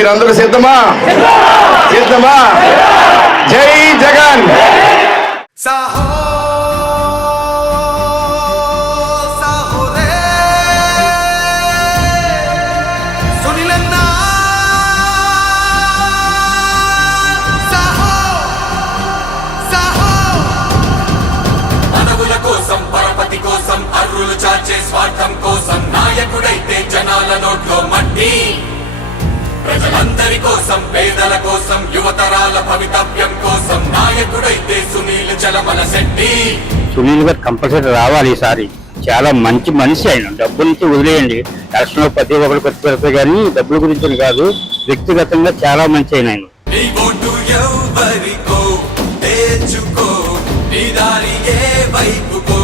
మీరందరూ సిద్ధమా? సిద్ధమా? జై జగన్. సాహో సాహో రే సునిలన్న సాహో సాహో మనవుల కోసం పరపతి కోసం అర్రులు చాచే స్వార్థం కోసం నాయకుడైతే జనాల నోట్లో మట్టి ప్రజలందరి కోసం పేదల కోసం యువతరాల భవితవ్యం కోసం నాయకుడైతే సునీల్ చలమల శెట్టి. సునీల్ గారు కంపల్సరీ రావాలి ఈసారి. చాలా మంచి మనిషి ఆయన. డబ్బు నుంచి వదిలేయండి, ఎలక్షన్ లో ప్రతి ఒక్కరు ఖర్చు పెడతాయి కానీ డబ్బుల గురించి కాదు, వ్యక్తిగతంగా చాలా మంచి ఆయన. నీ ఓటు ఎవరికో తెచ్చుకో, నీ దారి ఏ వైపుకో,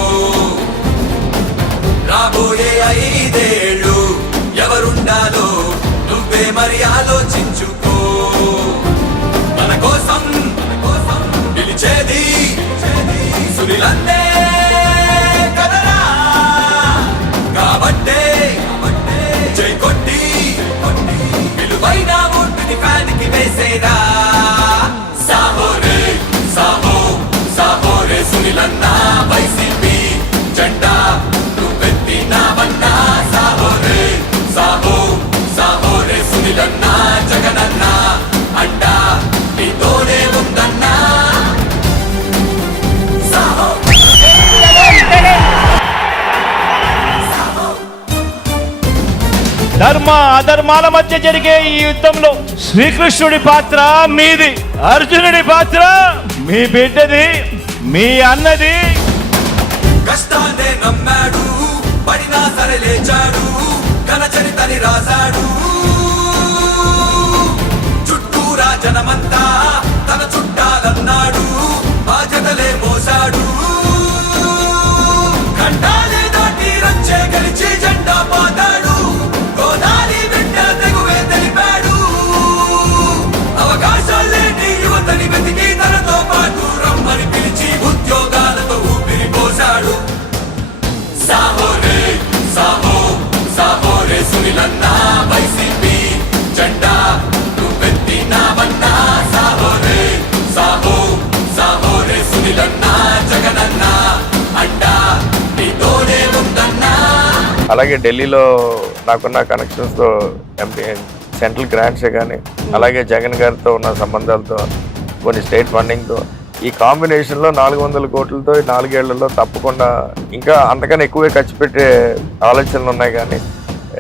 రాబోయే 5 ఏళ్ళు ఎవరుండాలో నువ్వే మరి ఆలోచించుకో. మన కోసం పిలిచేది సునీలన్నే కదరా, కాబట్టే జై కొట్టి విలువైన ఓటుని ఫ్యాన్కి వేసేరా. సాహో రే సాహో సాహో రే సునీలన్నా, వైసీపీ జెండా నువ్వెత్తినావన్నా. సాహో రే సాహో సాహో రే సునీలన్నా, జగనన్నా అడ్డా నీతోనే ఉందన్నా. సాహో ధర్మ అధర్మాల మధ్య జరిగే ఈ యుద్ధంలో శ్రీకృష్ణుడి పాత్ర మీది, అర్జునుడి పాత్ర మీ బిడ్డది, మీ అన్నది. కష్టాన్నే నమ్మాడు, పడినా సరే లేచాడు, ఘన చరితని రాశాడు. చుట్టూరా జనమంతా తన చుట్టాలన్నాడు, బాధ్యతలే మోసాడు. ఖండాలే దాటి రచ్చే గెలిచి జెండా పాతాడు, గోదారి బిడ్డ తెగువే తెలిపాడు. అవకాశాలేని యువతని వెతికి తనతో పాటు రమ్మని పిలిచి ఉద్యోగాలతో ఊపిరి పోశాడు. సాహో రే సాహో సాహో రే సునీలన్నా, వైసీపీ జెండా నువ్వెత్తినావన్నా. సాహో రే సాహో సాహో రే సునీలన్నా, జగనన్నా అడ్డా నీతోనే ఉందన్నా. అలాగే ఢిల్లీలో నాకున్న కనెక్షన్స్తో ఎంపీ సెంట్రల్ గ్రాంట్సే కానీ, అలాగే జగన్ గారితో ఉన్న సంబంధాలతో, కొన్ని స్టేట్ ఫండింగ్తో, ఈ కాంబినేషన్లో 400 కోట్లతో 4 ఏళ్లలో తప్పకుండా ఇంకా అంతకన్నా ఎక్కువే ఖర్చు పెట్టే ఆలోచనలు ఉన్నాయి. కానీ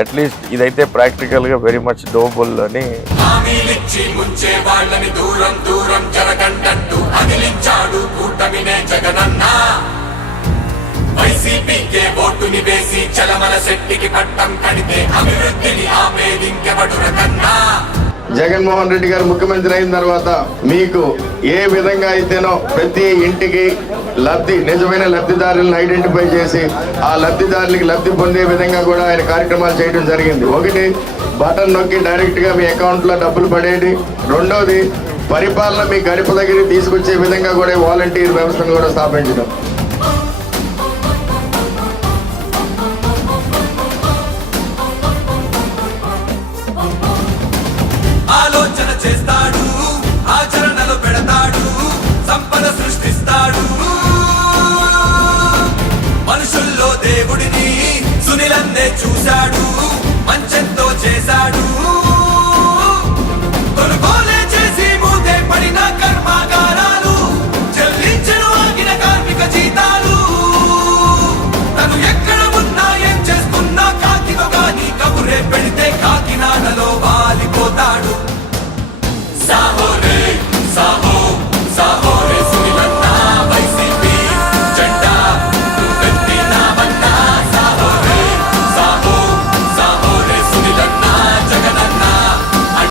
అట్లీస్ట్ ఇదైతే ప్రాక్టికల్గా వెరీ మచ్ డోబుల్ అని. హామీలిచ్చి ముంచే వాళ్ళని దూరం దూరం జరగంటట్టు అదిలించాడు కూటమినే జగనన్నా. వైసీపీకే ఓటుని వేసి చలమల శెట్టికి పట్టం కడితే అభివృద్ధిని ఆపేదింకెవడురకన్నా. జగన్మోహన్ రెడ్డి గారు ముఖ్యమంత్రి అయిన తర్వాత మీకు ఏ విధంగా అయితేనో ప్రతి ఇంటికి నిజమైన లబ్ధిదారులను ఐడెంటిఫై చేసి ఆ లబ్ధిదారులకి లబ్ధి పొందే విధంగా కూడా ఆయన కార్యక్రమాలు చేయడం జరిగింది. ఒకటి, బటన్ నొక్కి డైరెక్ట్గా మీ అకౌంట్లో డబ్బులు పడేది. రెండోది, పరిపాలన మీ గడప దగ్గరికి తీసుకొచ్చే విధంగా కూడా వాలంటీర్ వ్యవస్థను కూడా స్థాపించడం. ఆలోచన చేస్తా